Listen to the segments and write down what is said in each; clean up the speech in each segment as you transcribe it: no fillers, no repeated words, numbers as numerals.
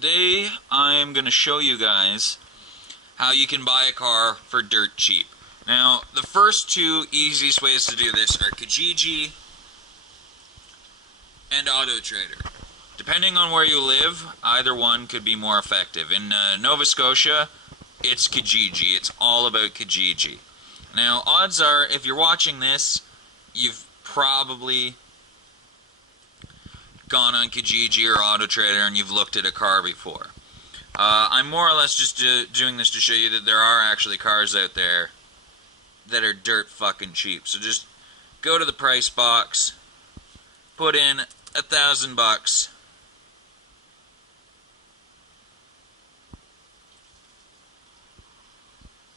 Today I'm going to show you guys how you can buy a car for dirt cheap. Now, the first two easiest ways to do this are Kijiji and Auto Trader. Depending on where you live, either one could be more effective. In Nova Scotia, it's Kijiji. It's all about Kijiji. Now, odds are, if you're watching this, you've probably gone on Kijiji or Auto Trader and you've looked at a car before. I'm more or less just doing this to show you that there are actually cars out there that are dirt fucking cheap. So just go to the price box, put in $1,000,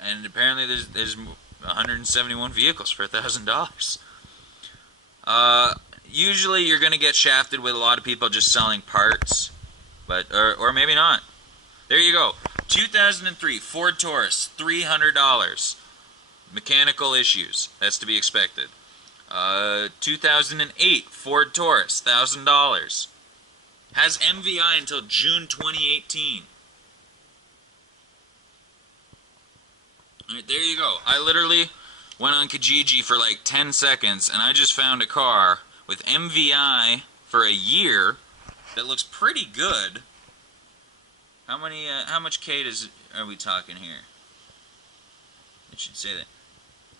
and apparently there's 171 vehicles for $1,000. Usually you're going to get shafted with a lot of people just selling parts, but or maybe not. There you go. 2003 Ford Taurus, $300. Mechanical issues. That's to be expected. 2008 Ford Taurus, $1,000. Has MVI until June 2018. Alright, there you go. I literally went on Kijiji for like 10 seconds and I just found a car with MVI for a year that looks pretty good. How much K are we talking here? I should say that.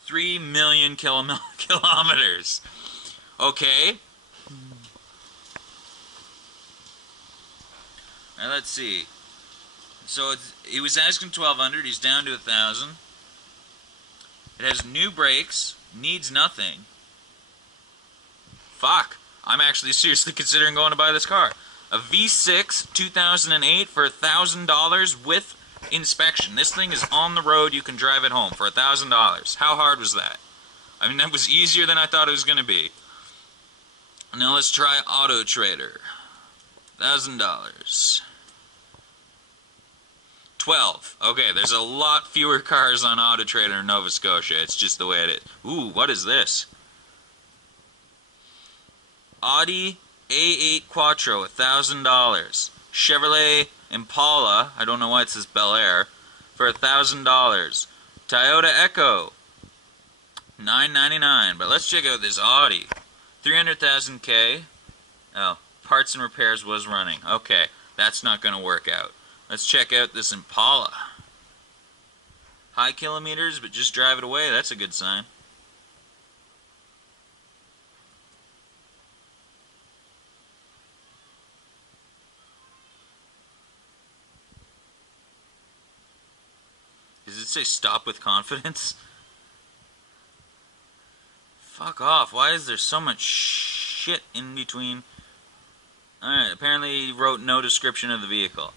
3 million kilometers. Okay. Now let's see. So he was asking $1,200. He's down to $1,000. It has new brakes. Needs nothing. Fuck. I'm actually seriously considering going to buy this car. A V6 2008 for $1,000 with inspection. This thing is on the road. You can drive it home for $1,000. How hard was that? I mean, that was easier than I thought it was going to be. Now let's try Auto Trader. $1,000. 12. Okay, there's a lot fewer cars on Auto Trader in Nova Scotia. It's just the way it is. Ooh, what is this? Audi A8 Quattro, $1,000. Chevrolet Impala, I don't know why it says Bel Air, for $1,000. Toyota Echo, $999. But let's check out this Audi. 300,000 K. Oh, parts and repairs was running. Okay, that's not going to work out. Let's check out this Impala. High kilometers, but just drive it away. That's a good sign. Does it say stop with confidence? Fuck off. Why is there so much shit in between? Alright, apparently he wrote no description of the vehicle.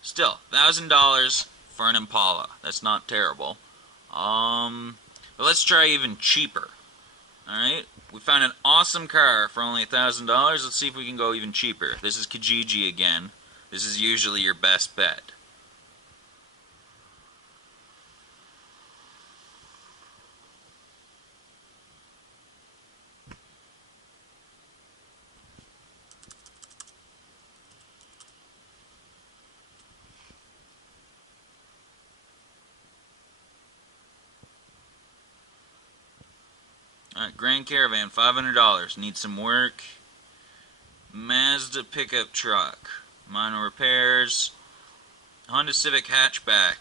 Still, $1,000 for an Impala. That's not terrible. But let's try even cheaper. Alright, we found an awesome car for only $1,000. Let's see if we can go even cheaper. This is Kijiji again. This is usually your best bet. Alright, Grand Caravan, $500. Needs some work. Mazda pickup truck. Minor repairs. Honda Civic hatchback.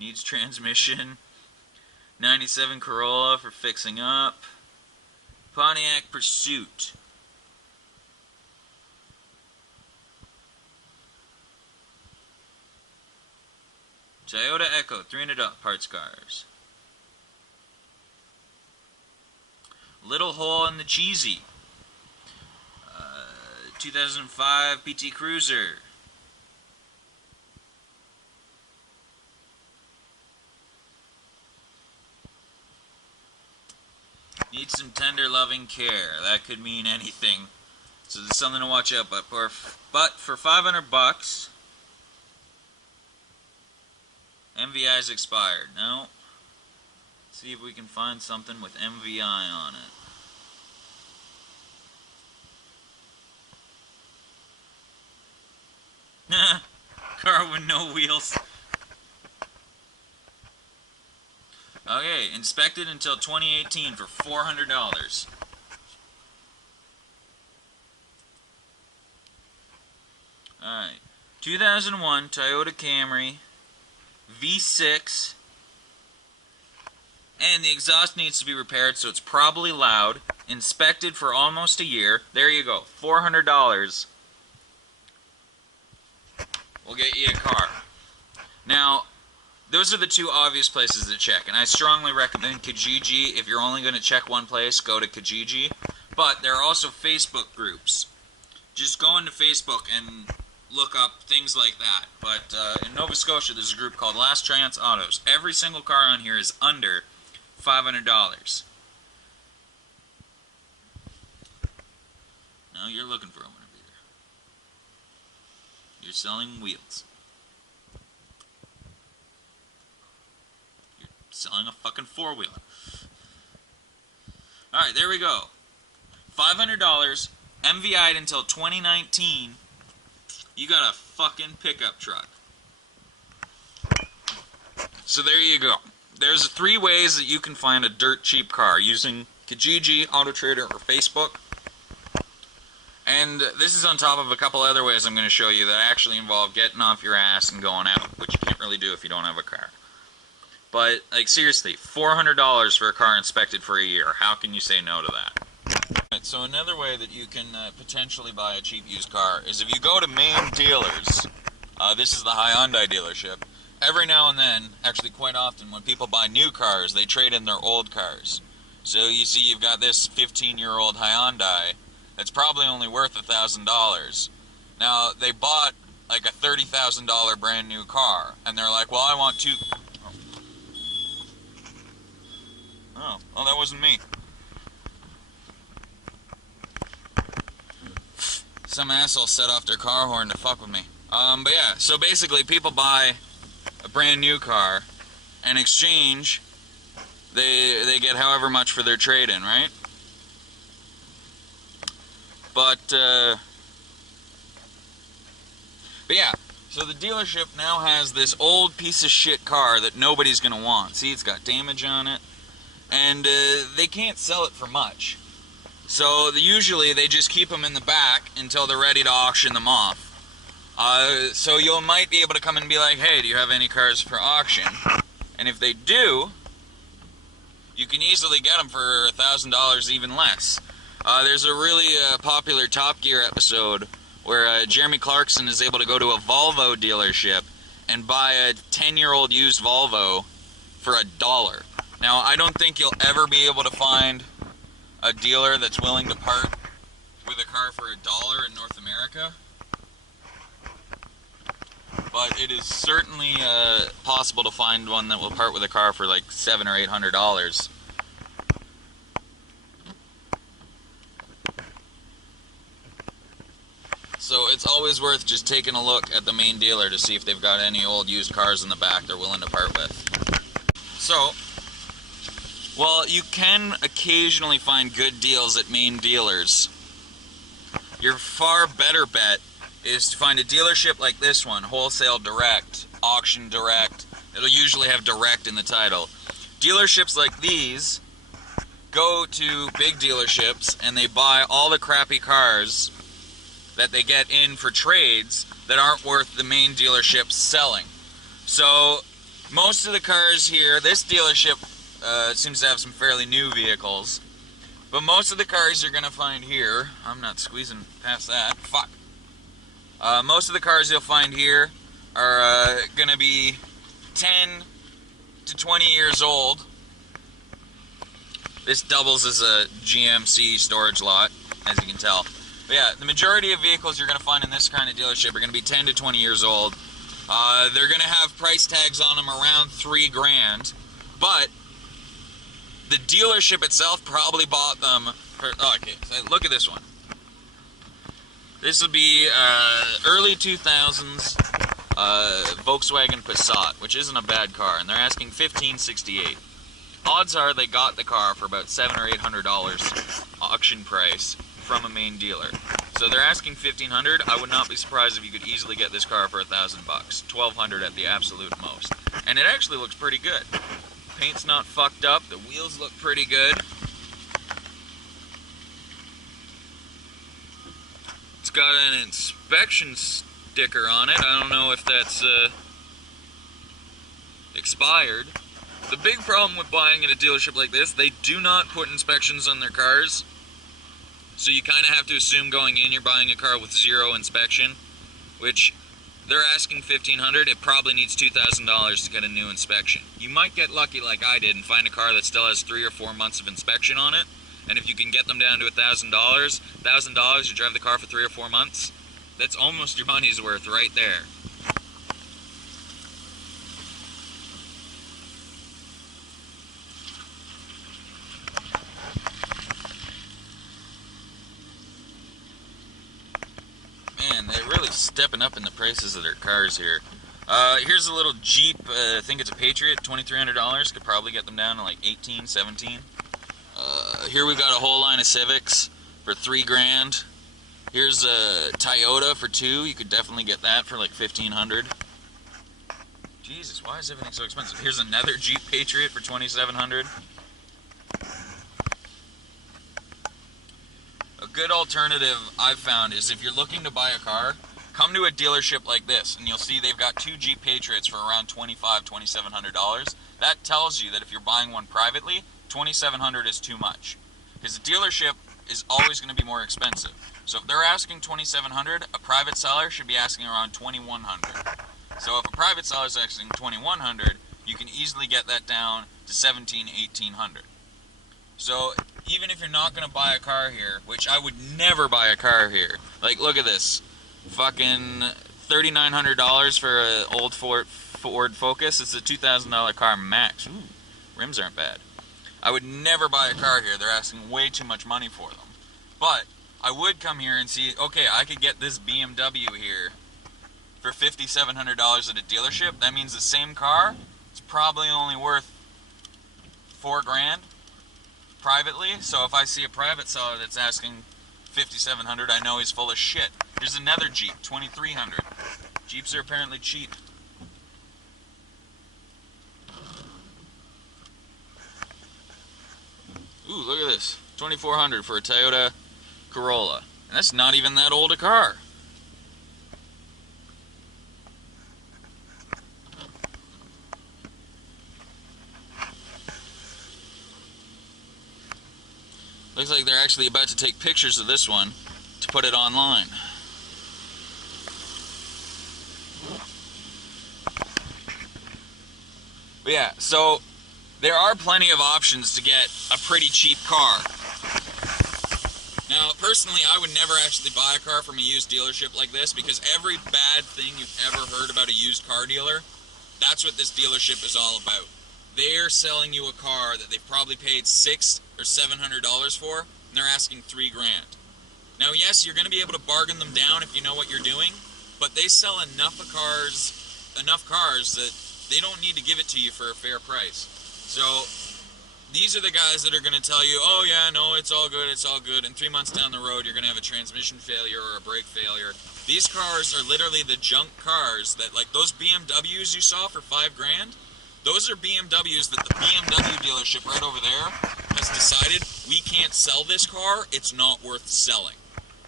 Needs transmission. 97 Corolla for fixing up. Pontiac Pursuit. Toyota Echo, $300 parts cars. Little hole in the cheesy. 2005 PT Cruiser. Needs some tender loving care. That could mean anything. So there's something to watch out for. But for $500, MVI's expired. No. See if we can find something with MVI on it. Car with no wheels. Okay, inspected until 2018 for $400. Alright. 2001 Toyota Camry V6. And the exhaust needs to be repaired, so it's probably loud. Inspected for almost a year. There you go. $400. We'll get you a car. Now, those are the two obvious places to check, and I strongly recommend Kijiji. If you're only going to check one place, go to Kijiji. But there are also Facebook groups. Just go into Facebook and look up things like that. But in Nova Scotia, there's a group called Last Chance Autos. Every single car on here is under $500. No, you're looking for a winner beater. You're selling wheels. You're selling a fucking four-wheeler. Alright, there we go. $500, MVI'd until 2019. You got a fucking pickup truck. So there you go. There's 3 ways that you can find a dirt cheap car using Kijiji, Auto Trader, or Facebook. And this is on top of a couple other ways I'm going to show you that actually involve getting off your ass and going out, which you can't really do if you don't have a car. But, like, seriously, $400 for a car inspected for a year. How can you say no to that? Right, so another way that you can potentially buy a cheap used car is if you go to main dealers. This is the Hyundai dealership. Every now and then, actually quite often, when people buy new cars, they trade in their old cars. So you see you've got this 15-year-old Hyundai that's probably only worth $1,000. Now, they bought like a $30,000 brand new car, and they're like, well, I want two... Oh, well, that wasn't me. Some asshole set off their car horn to fuck with me. But yeah, so basically people buy a brand new car, and in exchange, they get however much for their trade-in, right? But yeah, so the dealership now has this old piece of shit car that nobody's gonna want. See, it's got damage on it, and they can't sell it for much. So usually they just keep them in the back until they're ready to auction them off. So you might be able to come and be like, hey, do you have any cars for auction? And if they do, you can easily get them for $1,000, even less. There's a really popular Top Gear episode where Jeremy Clarkson is able to go to a Volvo dealership and buy a 10-year-old used Volvo for $1. Now, I don't think you'll ever be able to find a dealer that's willing to part with a car for $1 in North America. But it is certainly possible to find one that will part with a car for like $700 or $800. So it's always worth just taking a look at the main dealer to see if they've got any old used cars in the back they're willing to part with. So, well, you can occasionally find good deals at main dealers. Your far better bet is to find a dealership like this one, Wholesale Direct, Auction Direct. It'll usually have Direct in the title. Dealerships like these go to big dealerships and they buy all the crappy cars that they get in for trades that aren't worth the main dealership selling. So most of the cars here, this dealership seems to have some fairly new vehicles, but most of the cars you're going to find here, I'm not squeezing past that, fuck. Most of the cars you'll find here are going to be 10 to 20 years old. This doubles as a GMC storage lot, as you can tell. But yeah, the majority of vehicles you're going to find in this kind of dealership are going to be 10 to 20 years old. They're going to have price tags on them around $3,000, but the dealership itself probably bought them for, oh, okay, so look at this one. This will be early 2000s Volkswagen Passat, which isn't a bad car, and they're asking $1,568. Odds are they got the car for about $700 or $800 auction price from a main dealer. So So they're asking $1,500. I would not be surprised if you could easily get this car for $1,000 bucks, $1,200 at the absolute most. And it actually looks pretty good. Paint's not fucked up. The wheels look pretty good. It's got an inspection sticker on it. I don't know if that's expired. The big problem with buying at a dealership like this, they do not put inspections on their cars. So you kind of have to assume going in you're buying a car with zero inspection, which they're asking $1,500. It probably needs $2,000 to get a new inspection. You might get lucky like I did and find a car that still has 3 or 4 months of inspection on it. And if you can get them down to $1,000, you drive the car for 3 or 4 months, that's almost your money's worth right there. Man, they're really stepping up in the prices of their cars here. Here's a little Jeep, I think it's a Patriot, $2,300. Could probably get them down to like 18, 17. Here we've got a whole line of Civics for $3,000. Here's a Toyota for $2,000. You could definitely get that for like $1,500. Jesus, why is everything so expensive? Here's another Jeep Patriot for $2,700. A good alternative I've found is if you're looking to buy a car, come to a dealership like this, and you'll see they've got 2 Jeep Patriots for around $2,500, $2,700. That tells you that if you're buying one privately, $2,700 is too much. Because a dealership is always going to be more expensive. So if they're asking $2,700, a private seller should be asking around $2,100. So if a private seller is asking $2,100, you can easily get that down to $1,700, $1,800. So even if you're not going to buy a car here, which I would never buy a car here. Like, look at this. Fucking $3,900 for an old Ford Focus. It's a $2,000 car max. Ooh, rims aren't bad. I would never buy a car here. They're asking way too much money for them. But I would come here and see, okay, I could get this BMW here for $5,700 at a dealership. That means the same car, it's probably only worth $4,000 privately. So if I see a private seller that's asking $5,700, I know he's full of shit. Here's another Jeep, $2,300. Jeeps are apparently cheap. Ooh, look at this. $2,400 for a Toyota Corolla. And that's not even that old a car. Looks like they're actually about to take pictures of this one to put it online. But yeah, so there are plenty of options to get a pretty cheap car. Now, personally, I would never actually buy a car from a used dealership like this because every bad thing you've ever heard about a used car dealer, that's what this dealership is all about. They're selling you a car that they've probably paid $600 or $700 for, and they're asking $3,000. Now, yes, you're going to be able to bargain them down if you know what you're doing, but they sell enough cars that they don't need to give it to you for a fair price. So these are the guys that are going to tell you, oh yeah, no, it's all good, and 3 months down the road you're going to have a transmission failure or a brake failure. These cars are literally the junk cars that, like those BMWs you saw for $5,000, those are BMWs that the BMW dealership right over there has decided, we can't sell this car, it's not worth selling.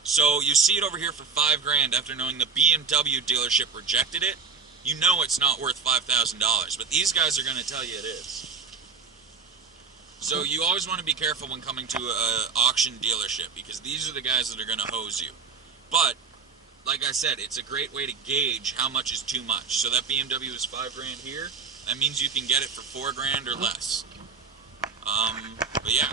So you see it over here for $5,000 after knowing the BMW dealership rejected it, you know it's not worth $5,000, but these guys are going to tell you it is. So you always want to be careful when coming to an auction dealership because these are the guys that are going to hose you. But, like I said, it's a great way to gauge how much is too much. So that BMW is $5,000 here. That means you can get it for $4,000 or less. But yeah.